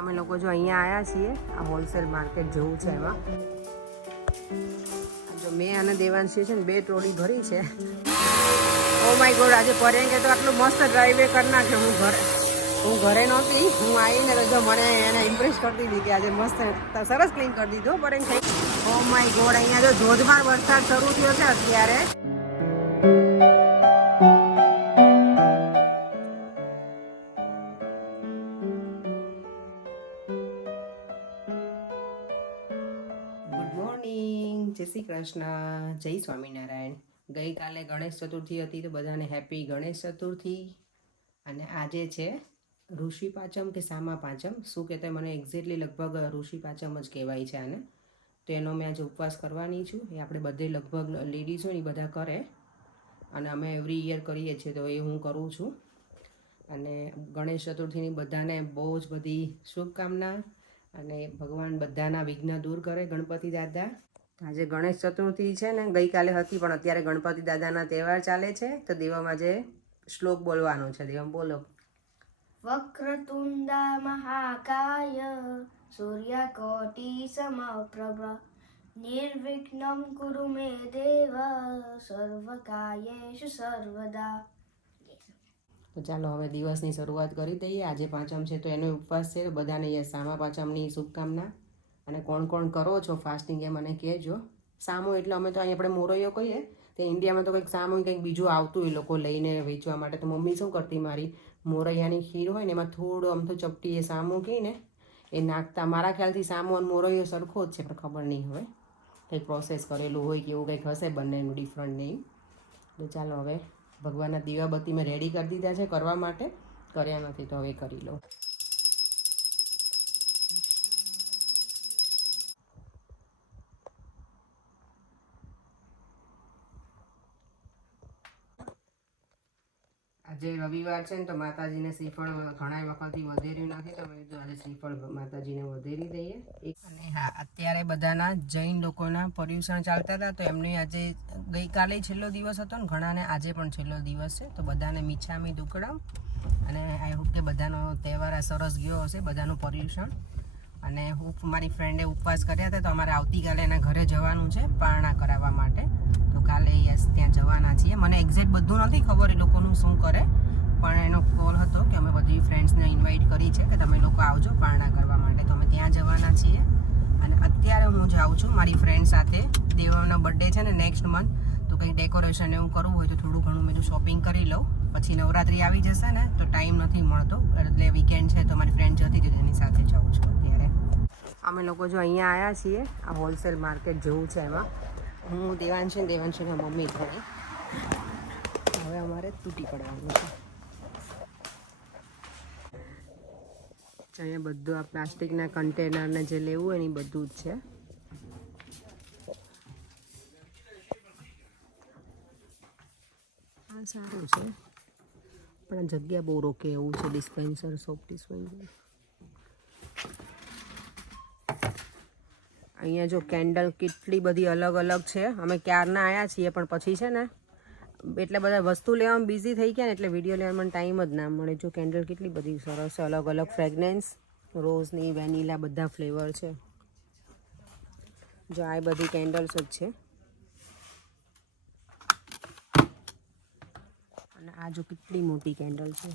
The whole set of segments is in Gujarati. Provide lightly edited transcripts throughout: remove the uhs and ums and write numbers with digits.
અમે લોકો જો અહીંયા આવ્યા છીએ, આ હોલસેલ માર્કેટ જેવું છે. એમાં જો મેં અને દેવાંશી છે ને 2 ટ્રોલી ભરી છે. ઓ માય ગોડ, આજે પરેંગે તો આટલું મસ્ત ડ્રાઈવે કરી નાખ્યો. હું ઘરે નહોતી, હું આવીને તો જો મને એને ઇમ્પ્રેસ કરતી હતી કે આજે મસ્ત સરસ ક્લીન કરી દીધો પરેંગ થઈ. ઓ માય ગોડ, અહીંયા જો ધોધમાર વરસાદ શરૂ થયો છે અત્યારે. જય શ્રી કૃષ્ણ, જય સ્વામિનારાયણ. ગઈકાલે ગણેશ ચતુર્થી હતી તો બધાને હેપી ગણેશ ચતુર્થી. અને આજે છે ઋષિ પાંચમ કે સામા પાંચમ, શું કહેતા મને એક્ઝેક્ટલી લગભગ ઋષિ પાંચમ જ કહેવાય છે આને. તો એનો મેં આજે ઉપવાસ કરવાની છું. એ આપણે બધે લગભગ લેડીઝ હોય ને બધા કરે, અને અમે એવરી યર કરીએ છીએ, તો એ હું કરું છું. અને ગણેશ ચતુર્થીની બધાને બહુ જ બધી શુભકામના, અને ભગવાન બધાના વિઘ્ન દૂર કરે, ગણપતિ દાદા. આજે ગણેશ ચતુર્થી છે ને, ગઈકાલે હતી પણ અત્યારે ગણપતિ દાદાના તહેવાર ચાલે છે. તો દેવામાં જે શ્લોક બોલવાનો છે, દેવમ બોલો. વક્રતુંડા મહાકાય સૂર્યકોટિ સમપ્રભ નિર્વિઘ્નમ કુરુ મે દેવ સર્વકાર્યેષુ સર્વદા. તો ચાલો હવે દિવસની શરૂઆત કરી દઈએ. આજે પાંચમ છે તો એનો ઉપવાસ છે. બધાને સામા પાંચમની શુભકામના. અને કોણ કોણ કરો છો ફાસ્ટિંગ એ મને કહેજો. સામો એટલે અમે તો અહીં આપણે મોરૈયો કહીએ, તો ઇન્ડિયામાં તો કંઈક સામો કંઈક બીજું આવતું એ લોકો લઈને વેચવા માટે. તો મમ્મી શું કરતી, મારી મોરૈયાની ખીર હોય ને એમાં થોડું આમ તો ચપટી એ સામો કહીને એ નાખતા. મારા ખ્યાલથી સામો અને મોરૈયો સરખો જ છે, પણ ખબર નહીં હવે કંઈક પ્રોસેસ કરેલું હોય કે એવું કંઈક હશે બંનેનું ડિફરન્ટ નહીં. તો ચાલો હવે ભગવાનના દીવાબત્તી મેં રેડી કરી દીધા છે કરવા માટે. કર્યા નથી તો હવે કરી લો. આજે રવિવાર છે ને તો માતાજીને શ્રીફળ ઘણા વખતથી વધેર્યું નથી, તો મેં આજે શ્રીફળ માતાજીને વધેરી દઈએ. અને હા, અત્યારે બધાના જૈન લોકોના પર્યુષણ ચાલતા હતા, તો એમને આજે ગઈકાલે છેલ્લો દિવસ હતો ને ઘણાને આજે પણ છેલ્લો દિવસ છે. તો બધાને મીઠામી દુકડમ. અને આઈ હોપ કે બધાનો તહેવાર આ સરસ ગયો હશે, બધાનું પર્યુષણ. અને હું મારી ફ્રેન્ડે ઉપવાસ કર્યા હતા, તો અમારે આવતીકાલે એના ઘરે જવાનું છે પારણા કરાવવા માટે. તો કાલે ત્યાં જવાના છીએ. મને એક્ઝેક્ટ બધું નથી ખબર એ લોકોનું શું કરે, પણ એનો કોલ હતો કે અમે બધી ફ્રેન્ડ્સને ઇન્વાઇટ કરી છે કે તમે લોકો આવજો પારણા કરવા માટે. તો અમે ત્યાં જવાના છીએ. અને અત્યારે હું જાઉં છું મારી ફ્રેન્ડ સાથે. દેવનો બર્થડે છે ને નેક્સ્ટ મંથ, તો કંઈ ડેકોરેશન એવું કરવું હોય તો થોડું ઘણું મેં શોપિંગ કરી લઉં. પછી નવરાત્રિ આવી જશે ને તો ટાઈમ નથી મળતો, એટલે વીકેન્ડ છે તો મારી ફ્રેન્ડ જતી હતી એની સાથે જાઉં છું. અત્યારે અમે લોકો જો અહીંયા આવ્યા છીએ, આ હોલસેલ માર્કેટ જેવું છે. એમાં હું દેવાંશી મમ્મી થોડી હવે અમારે તૂટી પડવાનું છે. અહીંયા બધું આ પ્લાસ્ટિકના કન્ટેનરને જે લેવું હોય ને એ બધું જ છે. આ સારું છે પણ જગ્યા બહુ રોકે એવું છે. Dispenser, soap dispenser. અહીંયા જો કેન્ડલ કેટલી બધી અલગ અલગ છે. અમે ક્યારના આવ્યા છીએ પણ પછી છે ને એટલે બધા વસ્તુ લેવામાં બિઝી થઈ ગયા ને એટલે વિડીયો લેવામાં ટાઈમ જ ના મળે. જો કેન્ડલ કેટલી બધી સરસ છે, અલગ અલગ ફ્રેગ્રન્સ, રોઝની, વેનીલા બધા ફ્લેવર છે. જો આ બધી કેન્ડલ્સ જ છે. અને આ જો કેટલી મોટી કેન્ડલ છે.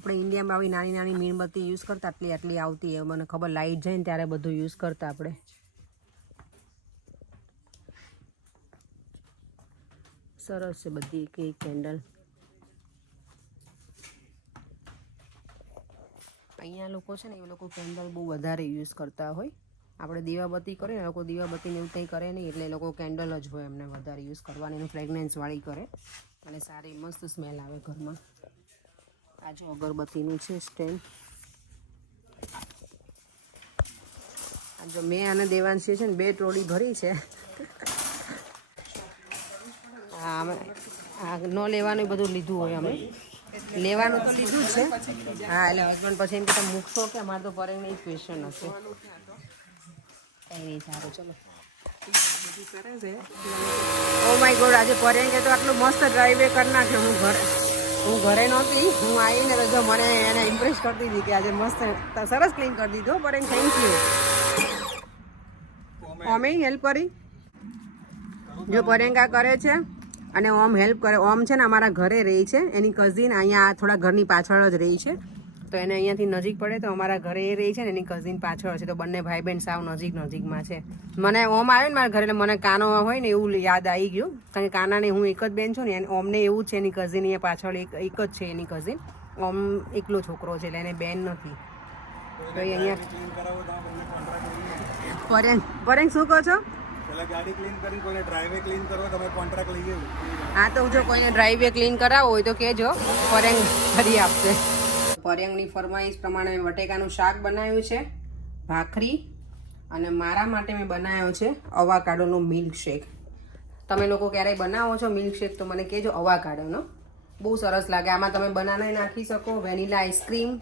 આપણે ઇન્ડિયામાં આવી નાની નાની મીણબત્તી યુઝ કરતા, આટલી આવતી. એ મને ખબર, લાઇટ જાય ને ત્યારે બધું યુઝ કરતા આપણે. સરસ છે બધી એક કેન્ડલ. અહીંયા લોકો છે ને એ લોકો કેન્ડલ બહુ વધારે યુઝ કરતા હોય. આપણે દીવાબત્તી કરીએ ને, લોકો દીવાબત્તીને એવું કંઈ કરે નહીં, એટલે એ લોકો કેન્ડલ જ હોય એમને વધારે યુઝ કરવાની. એનું ફ્રેગ્રન્સવાળી કરે અને સારી મસ્ત સ્મેલ આવે ઘરમાં. આ જો અગરબત્તીનું છે સ્ટેન્ડ. આ જો મેં અને દેવાંશી છે ને 2 ટ્રોલી ભરી છે. હા, ન લેવાનું બધું લીધું હોય. અમે લેવાનું તો લીધું જ છે. હા, એટલે હસબન્ડ પછી એમ કે તમે મૂકશો કે અમારે તો પરેંગ નહીં ક્વેશ્ચન હશે. કંઈ નહીં, સારું ચલો. ઓ માય ગોડ, આજે પરેંગે તો આટલું મસ્ત ડ્રાઈવે કરી નાખ્યો. હું ઘરે નહોતી, હું આવીને તો જો મને એને ઇમ્પ્રેસ કરતી હતી કે આજે મસ્ત સરસ ક્લીન કરી દીધું. પણ થેન્ક યુ. ઓમે હેલ્પ કરી, જો પરેંગા કરે છે અને ઓમ હેલ્પ કરે. ઓમ છે ને અમારા ઘરે રહી છે, એની કઝિન અહીંયા થોડા ઘરની પાછળ જ રહી છે, તો એને અહીંયાથી નજીક પડે તો અમારા ઘરે એ રહી છે ને એની કઝિન પાછળ છે, તો બંને ભાઈ બહેન સાવ નજીકમાં છે. મને ઓમ આવ્યો ને મારા ઘરે એટલે મને કાનો હોય ને એવું યાદ આવી ગયું, કારણ કે કાનાને હું એક જ બેન છું ને, ઓમને એવું જ છે એની કઝિન અહીંયા પાછળ એક જ છે એની કઝિન. ઓમ એકલો છોકરો છે એટલે એને બેન નથી. તો એ અહીંયા પરેંગ શું કહો છો? ગાડી ક્લીન કરી કોઈને ડ્રાઈવે ક્લીન કરો તમે કોન્ટ્રાક્ટ લઈએ. હા તો જો કોઈને ડ્રાઈવે ક્લીન કરાવવું હોય તો કહેજો, પરેંગ કરી આપશે. પરેંગની ફરમાઈશ પ્રમાણે મેં બટેકાનું શાક બનાવ્યું છે, ભાખરી, અને મારા માટે મેં બનાવ્યો છે અવાકાડોનો મિલ્કશેક. તમે લોકો ક્યારેય બનાવો છો મિલ્કશેક તો મને કહેજો. અવાકાડોનો બહુ સરસ લાગે. આમાં તમે બનાના નાખી શકો, વેનીલા આઈસ્ક્રીમ,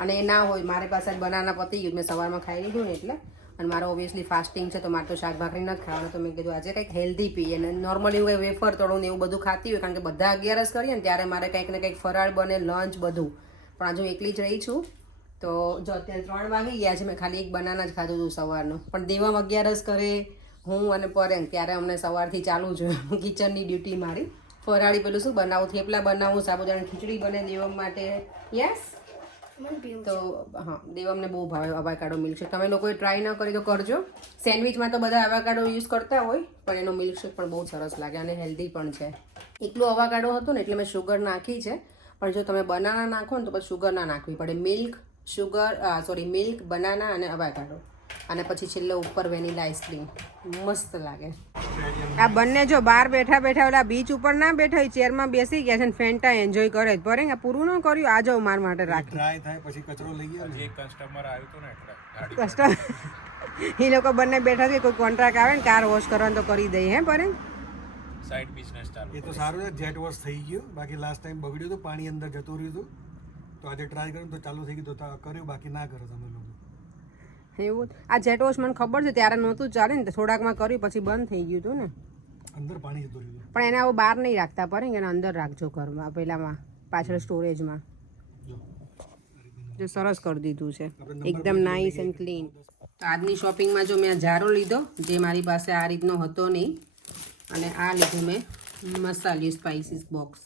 અને એ ના હોય મારી પાસે બનાના પતી ગયું, મેં સવારમાં ખાઈ લીધું ને એટલે, અને મારો ઓબ્વિયસલી ફાસ્ટિંગ છે તો મારે તો શાક ભાખરી નથી ખાવાનું, તો મેં કીધું આજે કંઈક હેલ્ધી પીએ. અને નોર્મલી હું કંઈ વેફર તળું ને એવું બધું ખાતી હોય, કારણ કે બધા 11 કરીએ ને ત્યારે મારે કંઈક ને કંઈક ફરાળ બને, લંચ બધું. પણ આજે હું એકલી જ રહી છું, તો જો અત્યારે 3 વાગી ગયા છે, મેં ખાલી એક બનાના જ ખાધું હતું સવારનું. પણ દેવમ 11 કરે, હું અને પરેંગ, ત્યારે અમને સવારથી ચાલુ છે કિચનની ડ્યુટી મારી. ફરાળી પેલું શું બનાવું, થેપલા બનાવું, સાબુદાણાની ખીચડી બને દેવમ માટે. યસ, તો હા દેવમને બહુ ભાવે અવાકાડો મિલ્કશેક. તમે લોકોએ ટ્રાય ન કરી તો કરજો. સેન્ડવિચમાં તો બધા અવાકાડો યુઝ કરતા હોય, પણ એનો મિલ્કશેક પણ બહુ સરસ લાગે અને હેલ્ધી પણ છે. એકલું અવાકાડો હતું ને એટલે મેં શુગર નાખી છે, પણ જો તમે બનાના નાખો ને તો પછી શુગર ના નાખવી પડે. મિલ્ક, બનાના અને અવાકાડો, અને પછી છેલ્લે ઉપર વેનીલા આઈસ્ક્રીમ. મસ્ત લાગે. આ બંને જો બહાર બેઠા ઓલા બીચ ઉપર ના બેઠા, ચેરમાં બેસી ગયા છે ને ફેન્ટા એન્જોય કરે. પરેંગ આ પૂરું ન કર્યું, આ જાવ માર માટે રાખી. ડ્રાય થાય પછી કચરો લઈ ગયા. એક કસ્ટમર આવ્યો તો ને એટલે કસ્ટમર એ લોકો બંને બેઠા છે, કોઈ કોન્ટ્રાક્ટ આવે ને કાર વોશ કરવાનું તો કરી દઈએ. હે પરેંગ, સાઈડ બિઝનેસ ચાલુ. એ તો સારું છે, જેટ વોશ થઈ ગયું. બાકી લાસ્ટ ટાઈમ બગડ્યું હતું, પાણી અંદર જતું રહ્યું હતું, તો આજે ટ્રાય કર્યું તો ચાલુ થઈ ગયું, તો કર્યું. બાકી ના કરો તમે લોકો એવું. આ જેટ વોશ મને ખબર છે ત્યારે નહોતું ચાલે ને, થોડાકમાં કર્યું પછી બંધ થઈ ગયું હતું ને, અંદર પાણી જતું રહ્યું. પણ એને આવું બહાર નહીં રાખતા પરેંગ, એને અંદર રાખજો ઘરમાં, પેલામાં પાછળ સ્ટોરેજમાં. જો સરસ કરી દીધું છે, એકદમ નાઇસ એન્ડ ક્લીન. તો આજની શોપિંગમાં જો મેં ઝારો લીધો, જે મારી પાસે આ રીતનો હતો નહીં, અને આ લીધું મેં મસાલી સ્પાઇસીસ બોક્સ,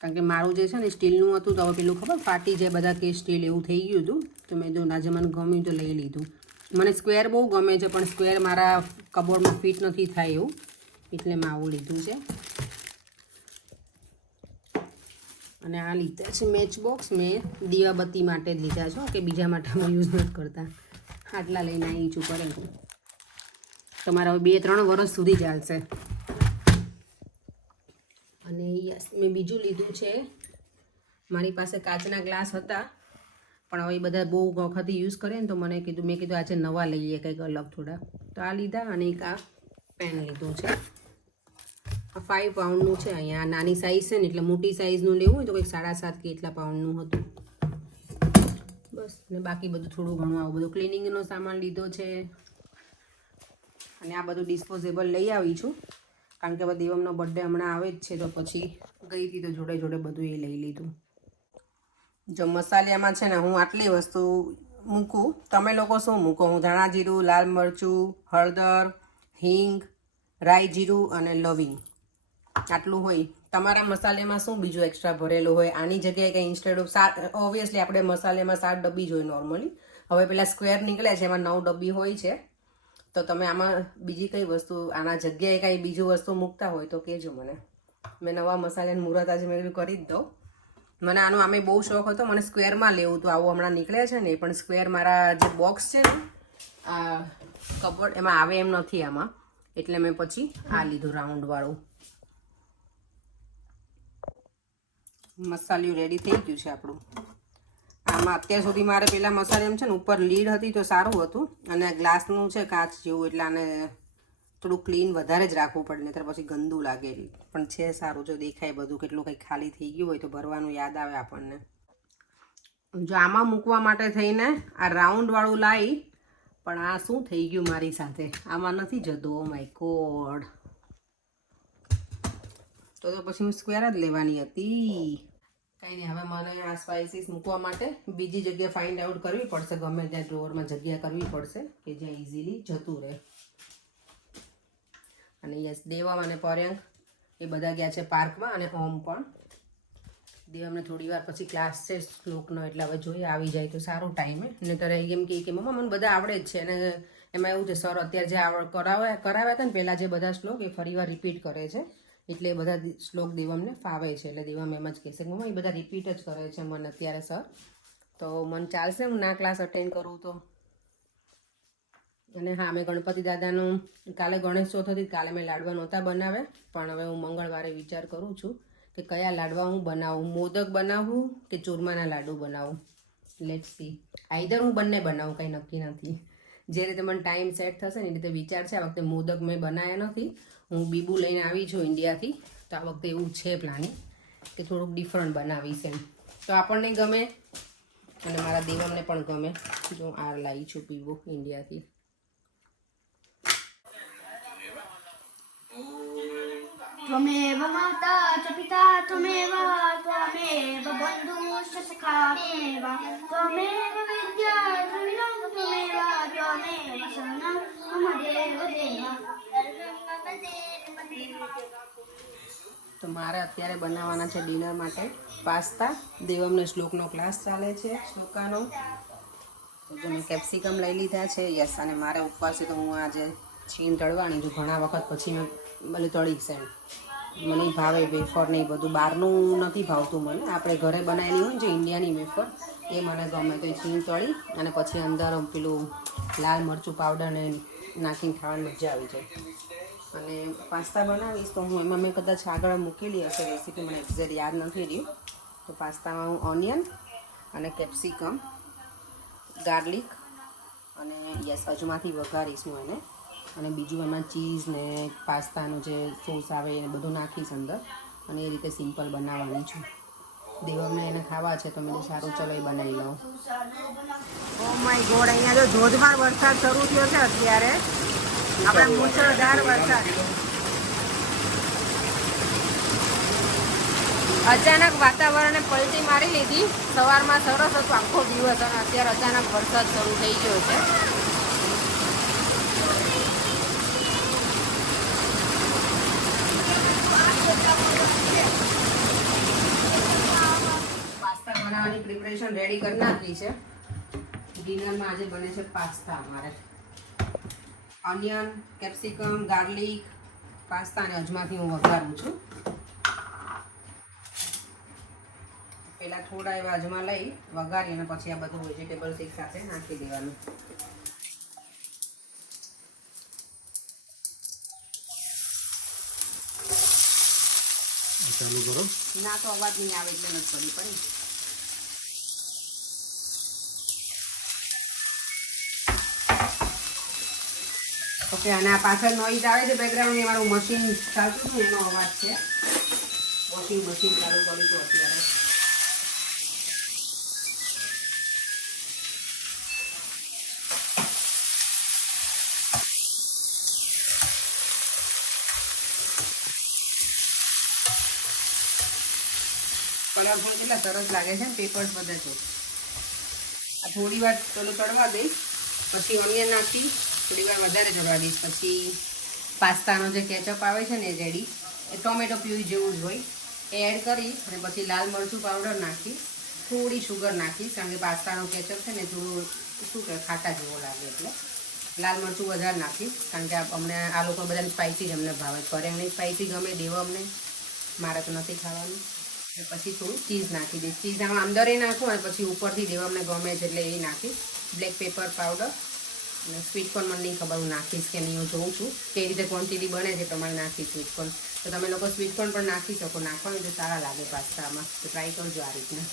કારણ કે મારું જે છે ને સ્ટીલનું હતું, તો હવે પેલું ખબર ફાટી જાય બધા કે સ્ટીલ એવું થઈ ગયું હતું, તો મેં જો આજે મને ગમ્યું તો લઈ લીધું. મને સ્ક્વેર બહુ ગમે છે, પણ સ્ક્વેર મારા કબોર્ડમાં ફિટ નથી થાય એવું, એટલે મેં આવું લીધું છે. અને આ લીધા છે મેચ બોક્સ, મેં દીવાબત્તી માટે જ લીધા છે કે બીજા માટે અમે યુઝ નથી કરતા. આટલા લઈને આવી છું કરે તમારા 2-3 વર્ષ સુધી ચાલશે. અને યસ, મેં બીજું લીધું છે, મારી પાસે કાચના ગ્લાસ હતા, પણ હવે એ બધા બહુ વખત યુઝ કરે ને તો મેં કીધું આજે નવા લઈએ કંઈક અલગ થોડા, તો આ લીધા. અને એક આ પેન લીધું છે, આ 5 પાઉન્ડનું છે. અહીંયા નાની સાઇઝ છે ને એટલે મોટી સાઇઝનું લેવું હોય તો કંઈક 7.5 કે એટલા પાઉન્ડનું હતું બસ. ને બાકી બધું થોડું ઘણું આવું બધું ક્લિનિંગનો સામાન લીધો છે. અને આ બધું ડિસ્પોઝેબલ લઈ આવી છું, કારણ કે દેવમનો બર્થડે હમણાં આવે જ છે, તો પછી ગઈ હતી તો જોડે બધું એ લઈ લીધું. જો મસાલામાં છે ને હું આટલી વસ્તુ મૂકું, તમે લોકો શું મૂકો? હું ધાણા જીરું, લાલ મરચું, હળદર, હિંગ, રાઈ જીરું અને લવિંગ, આટલું હોય. તમારા મસાલામાં શું બીજું એક્સ્ટ્રા ભરેલું હોય? આની જગ્યાએ કંઈ ઇન્સ્ટેડ ઓફ ઓબ્વિયસલી આપણે મસાલામાં 7 ડબ્બી જ હોય નોર્મલી. હવે પેલા સ્ક્વેર નીકળ્યા છે એમાં 9 ડબ્બી હોય છે, તો તમે આમાં બીજી કઈ વસ્તુ આના જગ્યાએ કાંઈ બીજું વસ્તુ મૂકતા હોય તો કહેજો મને. મેં નવા મસાલાની મુહૂર્ત આજે મેં કરી જ દઉં. મને આનો આમે બહુ શોખ હતો, મને સ્ક્વેરમાં લેવું તો આવું હમણાં નીકળ્યા છે ને, પણ સ્ક્વેર મારા જે બોક્સ છે ને આ કબોર્ડ એમાં આવે એમ નથી આમાં, એટલે મેં પછી આ લીધું રાઉન્ડવાળું. મસાલિયું રેડી થઈ ગયું છે આપણું. આમાં અત્યાર સુધી મારે પેલા મસાલા એમ છે ને ઉપર લીડ હતી તો સારું હતું, અને ગ્લાસનું છે કાચ જેવું, એટલે આને થોડું ક્લીન વધારે જ રાખવું પડે, નહીતર પછી ગંદુ લાગે. પણ છે સારું, જો દેખાય બધું કેટલું કંઈક ખાલી થઈ ગયું હોય તો ભરવાનું યાદ આવે આપણને. જો આમાં મૂકવા માટે થઈને આ રાઉન્ડવાળું લાવી, પણ આ શું થઈ ગયું મારી સાથે, આમાં નથી જતું. ઓ માય ગોડ, તો પછી હું સ્ક્વેર જ લેવાની હતી. કંઈ નહીં, હવે મને આ સ્પાઇસીસ મૂકવા માટે બીજી જગ્યા ફાઇન્ડ આઉટ કરવી પડશે. ગમે ત્યાં ડ્રોવરમાં જગ્યા કરવી પડશે કે જ્યાં ઇઝીલી જતું રહે. અને યસ, દેવમ અને પર્યંક એ બધા ગયા છે પાર્કમાં, અને ઓમ પણ. દેવમને થોડી વાર પછી ક્લાસ છે શ્લોકનો, એટલે હવે જોઈએ આવી જાય તો સારું ટાઈમે. અને ત્યારે એમ કે મમ્મા મને બધા આવડે જ છે. અને એમાં એવું છે, સર અત્યારે જે કરાવ્યા હતા ને પહેલાં જે બધા શ્લોક એ ફરીવાર રિપીટ કરે છે, એટલે એ બધા શ્લોક દેવમને ફાવે છે. એટલે દેવમ એમ જ કહેશે મમ્મા એ બધા રિપીટ જ કરે છે મને અત્યારે સર, તો મને ચાલશે હું ના ક્લાસ અટેન્ડ કરું તો. અને હા, મેં ગણપતિ દાદાનું કાલે ગણેશ ચોથ હતી, કાલે મેં લાડવા નહોતા બનાવ્યા, પણ હવે હું મંગળવારે વિચાર કરું છું કે કયા લાડવા હું બનાવું. મોદક બનાવું કે ચૂરમાના લાડુ બનાવું. Let's see. આઈધર હું બંને બનાવું, કંઈ નક્કી નથી. જે રીતે મને ટાઈમ સેટ થશે ને એ રીતે વિચાર છે. આ વખતે મોદક મેં બનાવ્યા નથી, હું બીબુ લઈને આવી છું ઇન્ડિયાથી, તો આ વખતે એવું છે પ્લાનિંગ કે થોડુંક ડિફરન્ટ બનાવીશ એમ, તો આપણને ગમે અને મારા દેવમને પણ ગમે. જો આ લાવી છું બીબુ ઇન્ડિયાથી. त्वमेव माता च पिता त्वमेव बन्धुश्च सखा त्वमेव विद्या द्रविणं त्वमेव शरणं मम देव તો મારે અત્યારે બનાવવાના છે ડિનર માટે પાસ્તા. દેવમને શ્લોકનો ક્લાસ ચાલે છે, શ્લોકાનો. તો જો મેં કેપ્સિકમ લઈ લીધા છે. યસ, અને મારે ઉપવાસ છે તો હું આજે છીણ તળવાની છું. ઘણા વખત પછી મેં ભલે તળીશ એમ. મને ભાવે વેફર ને એ બધું, બહારનું નથી ભાવતું મને. આપણે ઘરે બનાવેલી હોય ને જે ઇન્ડિયાની વેફર એ મને ગમે. તો એ છીણ તળી અને પછી અંદર પેલું લાલ મરચું પાવડર ને નાખીને ખાવાની મજા આવી જાય. અને પાસ્તા બનાવીશ તો હું એમાં મેં કદાચ આગળ મૂકેલી હશે રેસીપી, મને એક્ઝેક્ટ યાદ નથી રહ્યું. તો પાસ્તામાં હું ઓનિયન અને કેપ્સિકમ, ગાર્લિક અને યસ અજમાથી વઘારીશ હું એને. અને બીજું એમાં ચીઝ ને પાસ્તાનું જે સોસ આવે એને બધું નાખીશ અંદર, અને એ રીતે સિમ્પલ બનાવવાની છું. દેવમને એને ખાવા છે તો મેં સારું ચલો એ બનાવી લઉં. ઓ માય ગોડ, અહીંયા જો ધોધમાર વરસાદ શરૂ થયો છે અત્યારે. આપણે મુસળધાર વરસાદ. અચાનક વાતાવરણે પલટી મારી લીધી. સવારમાં સરસ હતું આખો દિવસ, અને અત્યારે અચાનક વરસાદ શરૂ થઈ ગયો છે. પાસ્તા બનાવવાની પ્રિપરેશન રેડી કરી નાખી છે. ડિનરમાં આજે બને છે પાસ્તા. અમારે ઓનિયન, કેપ્સિકમ, ગાર્લિક, પાસ્તા અને અજમાથી હું વઘારું છું. પહેલાં થોડા એવા અજમા લઈ વઘારી અને પછી આ બધું વેજીટેબલ્સ એક સાથે નાખી દેવાનું. ચાલુ કરો. ના તો અવાજ નહીં આવે એટલે નથી પડી પડી. ઓકે, અને આ પાછળ નોઈઝ આવે છે બેકગ્રાઉન્ડ, એ મારું મશીન ચાલતું હતું એનો અવાજ છે. વોશિંગ મશીન ચાલુ કર્યું હતું અત્યારે. કલરફુલ કેટલા સરસ લાગે છે ને, પેપર્સ બધા છે. આ થોડી વાર પેલું તળવા દઈશ, પછી ઓનિયન નાખી થોડી વાર વધારે ચડવા દઈશ. પછી પાસ્તાનો જે કેચઅપ આવે છે ને એ રેડી, એ ટોમેટો પ્યુરી જેવું જ હોય, એ એડ કરી અને પછી લાલ મરચું પાવડર નાખી, થોડી શુગર નાખીશ, કારણ કે પાસ્તાનો કેચઅપ છે ને થોડું શું કે ખાટા જેવો લાગે, એટલે લાલ મરચું વધારે નાખીશ. કારણ કે અમને આ લોકો બધાને સ્પાઇસી જ અમને ભાવે. પર્યંકને સ્પાઇસી ગમે, દેવમને, મારે તો નથી ખાવાનું. પછી થોડું ચીઝ નાખી દઈશ. ચીઝ આમાં અંદર એ નાખું અને પછી ઉપરથી દેવમને ગમે છે એટલે એ નાખીશ. બ્લેક પેપર પાવડર અને સ્વીટ કોર્ન મને નહીં ખબર હું નાખીશ કે નહીં, હું જોઉં છું કઈ રીતે ક્વોન્ટિટી બને છે પ્રમાણે નાખીશ સ્વીટ કોર્ન. તો તમે લોકો સ્વીટ કોર્ન પણ નાખી શકો, નાખવાનું તો સારા લાગે પાસ્તામાં, તો ટ્રાય કરજો આ રીતના.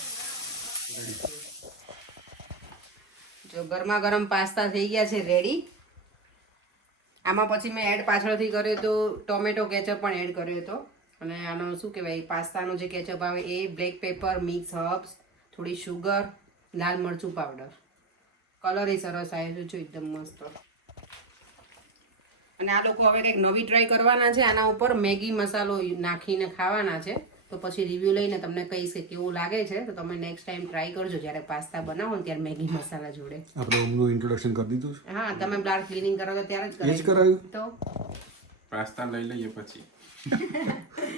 જો ગરમા ગરમ પાસ્તા થઈ ગયા છે રેડી. આમાં પછી મેં એડ પાછળથી કર્યો હતો ટોમેટો કેચઅપ પણ એડ કર્યો હતો. અને આનો શું કહેવાય, પાસ્તાનો જે કેચઅપ આવે એ, બ્લેક પેપર, મિક્સ હર્બ્સ, થોડી શુગર, લાલ મરચું પાવડર. કલર એ સરસ આવ્યો છે, એકદમ મસ્ત. અને આ લોકો હવે કંઈક નવી ટ્રાય કરવાના છે, આના ઉપર મેગી મસાલો નાખીને ખાવાના છે. તો પછી રિવ્યૂ લઈને તમને કહીશ કે કેવું લાગે છે. તો તમે નેક્સ્ટ ટાઈમ ટ્રાય કરજો જ્યારે પાસ્તા બનાવો ને ત્યારે મેગી મસાલા જોડે. આપણે ઓમનું ઇન્ટ્રોડક્શન કરી દીધું છે. હા, તમે બ્લાડ ક્લીનિંગ કરો તો ત્યારે જ એ જ કરાયું તો પાસ્તા લઈ લઈએ પછી.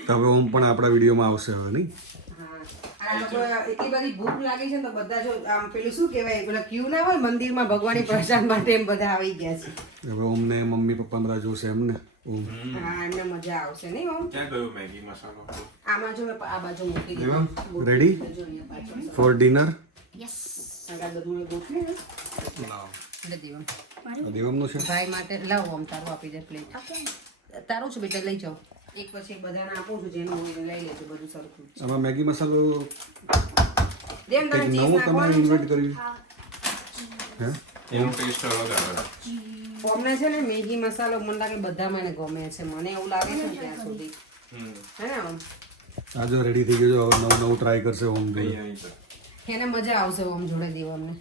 તો હવે ઓમ પણ આપણા વિડીયોમાં આવશે હવે નહીં. હા, આ લોકો એટલી બધી ભૂખ લાગી છે ને તો બધા જો આમ પેલું શું કહેવાય પેલા ક્યુ ના હોય મંદિરમાં ભગવાનની પ્રસાદ માટે એમ બધા આવી ગયા છે. હવે ઓમને મમ્મી પપ્પા બધા જોશે એમને. ઓમ હા, એમને મજા આવશે નહીં ઓમ. ક્યાં ગયો મેગી મસાલો? આમાં જો મેં આ બાજુ મૂકી દેવમ દીધું. રેડી જો અહીંયા પાછળ. For dinner. યસ આગળ બધું મેં ગોઠવી ને. લાવ એટલે દેવમ. આ દેવમનું છે. ભાઈ માટે લાવો આમ તારું આપી દે પ્લેટ. તારું છે બેટા લઈ જાઓ. એક પછી એક બધાને આપું છું જેનું હોય એને લઈ લેજો બધું સરખું. આમાં મેગી મસાલો દેમ તમે કંઈક ચીઝ નવું તમે નાખવાનું છે. ઇન્વાઇટ કર્યું હે? એનો ટેસ્ટ અલગ આવે. અમને છે ને મેગી મસાલો મને લાગે બધામાં એને ગમે છે. મને એવું લાગે છે ને ત્યાં સુધી. હે ને ઓમ? આ જો રેડી થઈ ગયો છે. હવે નવું નવું ટ્રાય કરશે ઓમ જોડે. અહીંયા એને મજા આવશે ઓમ જોડે દેવમને.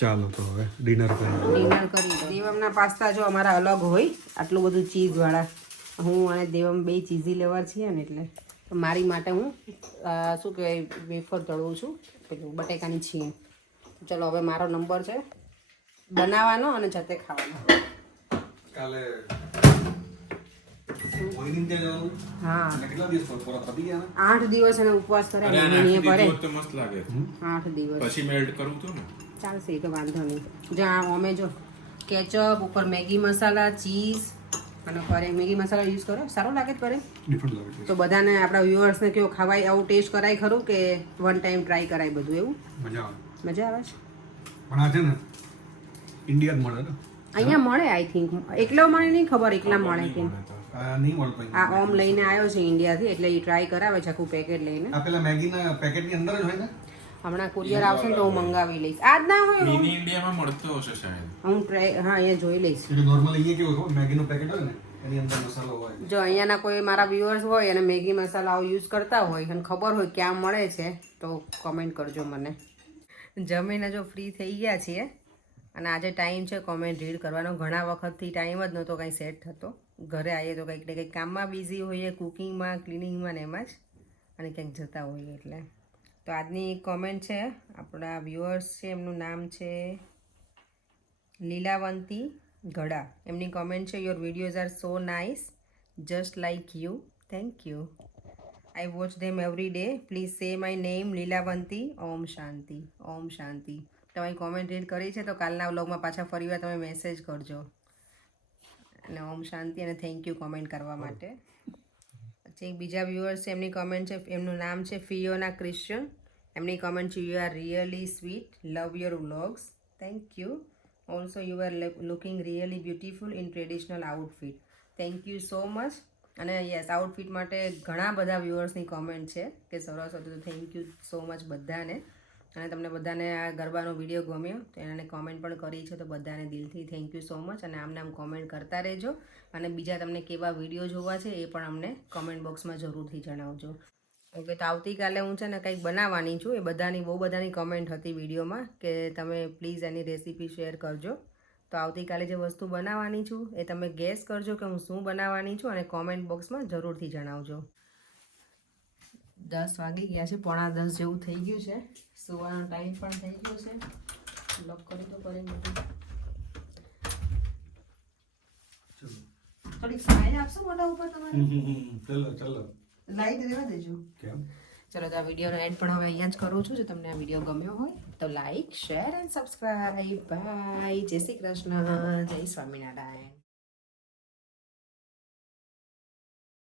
ચાલો તો હવે ડિનર કરીએ. ડિનર કરી દેવમના પાસ્તા જો અમારા અલગ હોય આટલું બધું ચીઝ વાળા. હું અને દેવમ બે ચીઝી લેવર છીએ ને એટલે તો મારી માટે હું શું કહેવાય વેફર તળું છું પેલું બટેકાની છીણ. ચલો હવે મારો નંબર છે બનાવવાનો અને જાતે ખાવાનો. કાલે મોહિની ત્યાં જવાનું. હા, અને કેટલા દિવસ પર પતી ગયા ને? 8 દિવસ એને ઉપવાસ કરે અરે આને મમ્મીએ આખી ભરે દીધી હોત તો મસ્ત લાગે. 8 દિવસ પછી મેલ્ટ કરું તું ને. ચાલશે એ તો વાંધો નહીં. જો આ અમે જો કેચઅપ ઉપર મેગી મસાલા ચીઝ અને ફરે મેગી મસાલા યુઝ કરો સારો લાગે કરે ડિફરન્ટ લાગે છે. તો બધાને આપણા વ્યુઅર્સને કેવો ખાવાય આવું ટેસ્ટ કરાય ખરું કે વન ટાઈમ ટ્રાય કરાય બધું એવું મજા આવે. મજા આવે છે. પણ આ છે ને ઇન્ડિયા જ મળે ને. અહીંયા મળે આઈ થિંક એકલો મને નહીં ખબર એકલા મળે કે આ નહીં મળતો આ અહીંયા. ઓમ લઈને આવ્યો છે ઇન્ડિયાથી એટલે એ ટ્રાય કરાવે છે આખું પેકેટ લઈને. આ પેલા મેગીના પેકેટની અંદર જ હોય ને. હમણાં કુરિયર આવશે ને તો હું મંગાવી લઈશ. આજ ના હોય હું- મિની ઇન્ડિયામાં મળતો હશે શાયદ. હું ટ્રાય હા અહીંયા જોઈ લઈશ. એટલે નોર્મલ અહીંયા કેવું હોય મેગીનું પેકેટ હોય ને એની અંદર મસાલો હોય. જો અહીંયાના કોઈ મારા વ્યુઅર્સ હોય અને મેગી મસાલા આવું યુઝ કરતા હોય અને ખબર હોય ક્યાં મળે છે તો કોમેન્ટ કરજો મને. જમીને જો ફ્રી થઈ ગયા છીએ અને આજે ટાઈમ છે કોમેન્ટ રીડ કરવાનો. ઘણા વખતથી ટાઈમ જ નહોતો કંઈ સેટ થતો. ઘરે આવીએ તો કંઈક ને કંઈક કામમાં બિઝી હોઈએ, કુકિંગમાં, ક્લિનિંગમાં ને એમાં જ અને ક્યાંક જતા હોઈએ એટલે. તો આજની કોમેન્ટ છે આપણા વ્યુઅર્સ છે એમનું નામ છે લીલાવંતી ગડા. એમની કોમેન્ટ છે your videos are so nice just like you thank you I watch them every day please સે માય નેમ લીલાવંતી ઓમ શાંતિ ઓમ શાંતિ. તમારી કોમેન્ટ રીડ કરી છે તો કાલના વ્લોગમાં પાછા ફરીવાર તમે મેસેજ કરજો અને ઓમ શાંતિ અને થેન્ક યુ કોમેન્ટ કરવા માટે. પછી એક બીજા વ્યુઅર્સ છે એમની કોમેન્ટ છે એમનું નામ છે ફિયોના ક્રિશ્ચન. એમની કોમેન્ટ છે you are really sweet love your vlogs thank you also you are looking really beautiful in traditional outfit thank you so much. અને યસ આઉટફિટ માટે ઘણા બધા વ્યુઅર્સની કોમેન્ટ છે કે સરસ હતું તો થેન્ક યુ સો મચ બધાને. અને તમને બધાને આ ગરબાનો વિડીયો ગમ્યો તો એને કોમેન્ટ પણ કરી છે તો બધાને દિલથી થેન્ક યુ સો મચ. અને આમને આમ કોમેન્ટ કરતા રહેજો અને બીજા તમને કેવા વિડીયો જોવા છે એ પણ અમને કોમેન્ટ બોક્સમાં જરૂરથી જણાવજો. ઓકે તો આવતીકાલે હું છે ને કંઈક બનાવવાની છું. એ બધાની બહુ બધાની કોમેન્ટ હતી વિડીયોમાં કે તમે પ્લીઝ એની રેસીપી શેર કરજો. તો આવતીકાલે જે વસ્તુ બનાવવાની છું એ તમે ગેસ કરજો કે હું શું બનાવવાની છું અને કોમેન્ટ બોક્સમાં જરૂરથી જણાવજો. 10 વાગી ગયા છે, 9:45 જેવું થઈ ગયું છે. સુવાનો ટાઈમ પણ થઈ ગયો છે. લોક કરી તો કરી બધું. થોડીક સાઈડ આપશો મોઢા ઉપર તમારે ચલો ચલો લાઈટ રહેવા દેજો. કેમ ચલો તો આ વિડીયોનો એન્ડ પણ હવે અહીંયા જ કરું છું. જો તમને આ વિડીયો ગમ્યો હોય તો like share and subscribe. Bye. જય શ્રી કૃષ્ણ. જય સ્વામિનારાયણ.